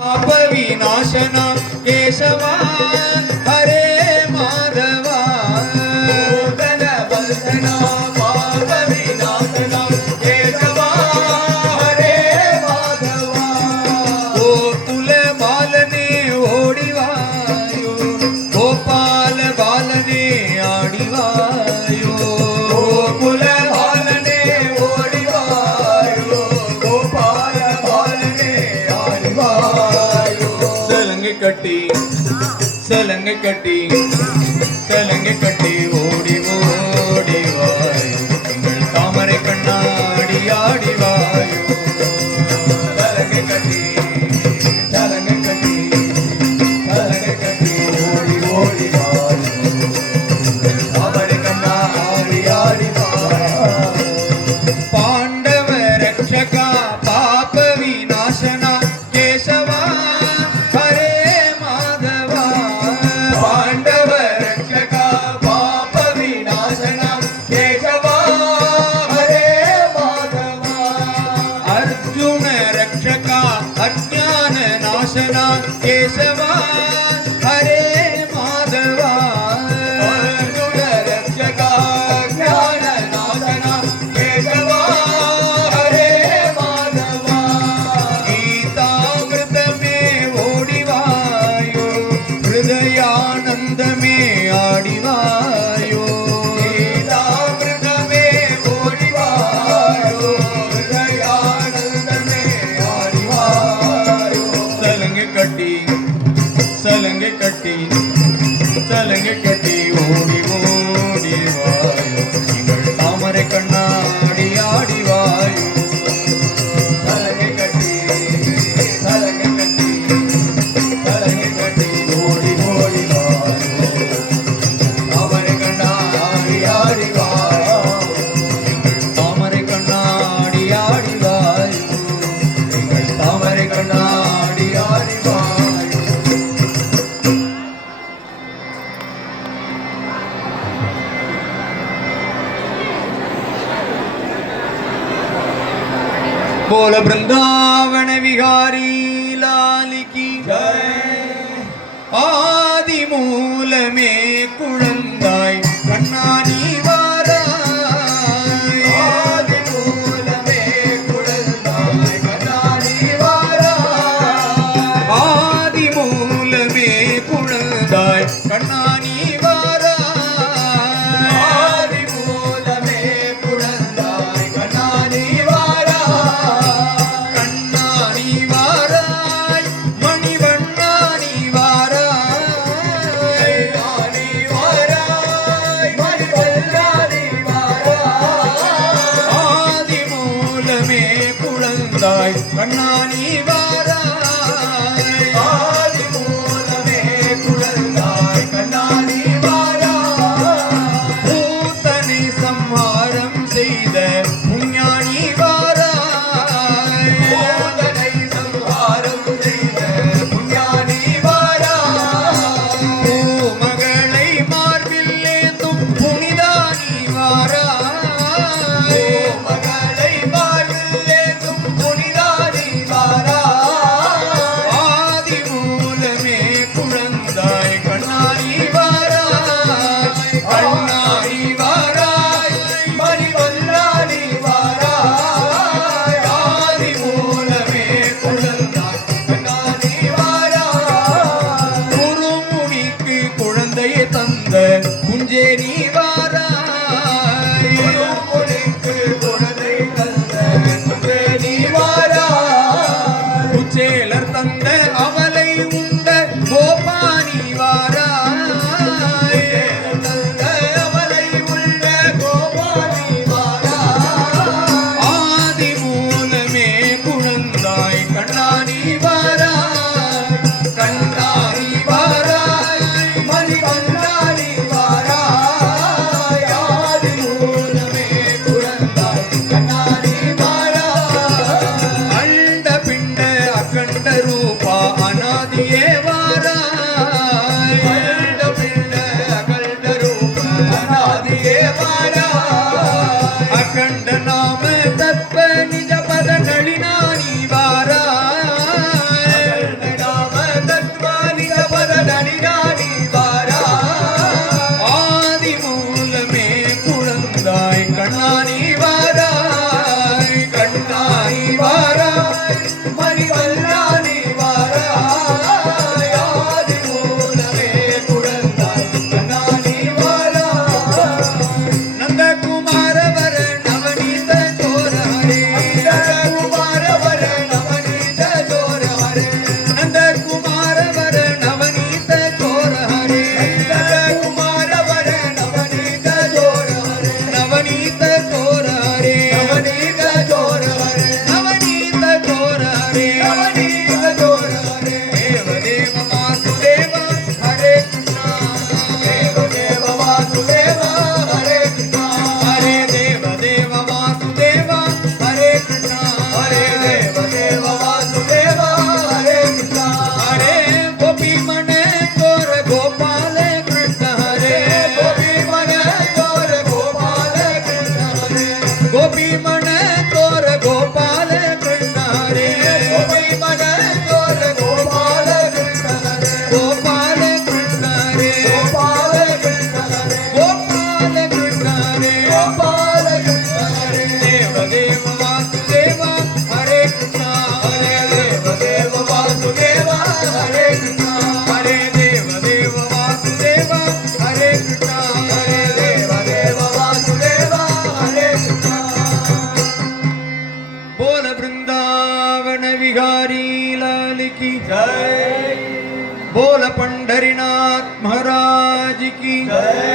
पाप विनाशना केशवा हरे माधवा भूतन बंधना पाप विनाशना केशवा हरे माधवा गोकुल बालने ओडिवायो गोपाल बालने आडिवायो गोकुल बालने ओडिवायो गोपाल बालने आडिवायो सलंग कटी ओडी ओडी वायो तिंगल तामरे कण्णाडी आडी वायो सलंग कटी ओडी ओडी वायो तामरे कण्णाडी आडी वायो पांडव रक्षका पाप विनाशना केशवा हरे माधवा पांडव रक्षका पाप विनाशना केशवा हरे माधवा अर्जुन रक्षका अज्ञान नाशना केशवा हरे माधवा अर्जुन रक्षका ज्ञान नाशना केशवा हरे माधवा गीतामृत में ओडिवायो हृदयानंद में आडिवायो गीतामृत में ओडिवायो हृदयानंद में आडिवायो सलंग कटी ओडी ओडी वायो तिंगल तामरे कण्णाडी आडिवायो सलंग कटी ओडी ओडी वायो तामरे कण्णाडी आडिवायो तामरे कण्णाडी आडिवायो तिंगल तामरे कण्णाडी आडिवायो बोल वृंदावन विहारी लाल की जय आदि मूल में कुळंदाय कण्णानी वाराय आदि मूल में कुळंदाय कण्णानी वाराय आदि मूल में कुळंदाय कण्णानी वाराय आदि मूल में कुळंदाय कण्णानी वाराय कण्णानी वाराय मणिवण्णानी वाराय कण्णानी वाराय मणिवण्णानी वाराय आदि मूल में कुळंदाय कण्णानी वाराय आदि मूल में कुळंदाय कण्णानी वाराय பூத்தனை சம்ஹாரம் செய்த புண்ணியானி வாராய் பூதனை சம்ஹாரம் செய்த புண்ணியானி வாராய் பூமகளை மார்பில் ஏந்தும் புனிதானி வாராய் மகளை வாழ்வில் ஏந்தும் புனிதானி வாராய் ஆதி மூலமே குழந்தாய் கண்ணானி வாராய் கண்ணானி வாராய் மணிவல்லானி வாராய் ஆதி மூலமே குழந்தாய் கண்ணானி வாராய் குருமுனிக்கு குழந்தையை தந்த குஞ்சே நீ வாராய் குருமுனிக்கு குழந்தை தந்த குஞ்சே நீ வாராய் குச்சேலர் தந்த அவலை உண்ட கோபானி வாராய் தந்த அவளை உள்ள கோபாலி வாராய் ஆதி மூலமே குழந்தாய் கண்ணானி வாராய் கண்ணாடி வாராய் மணிவண்ணாடி வாராய் ஆதி மூலமே குழந்தாய் கண்ணாடி வாராய் அண்ட பிண்ட அகண்ட ரூபா அநாதியே வாராய் बिहारी लाल की जय बोल पंढरीनाथ महाराज की जय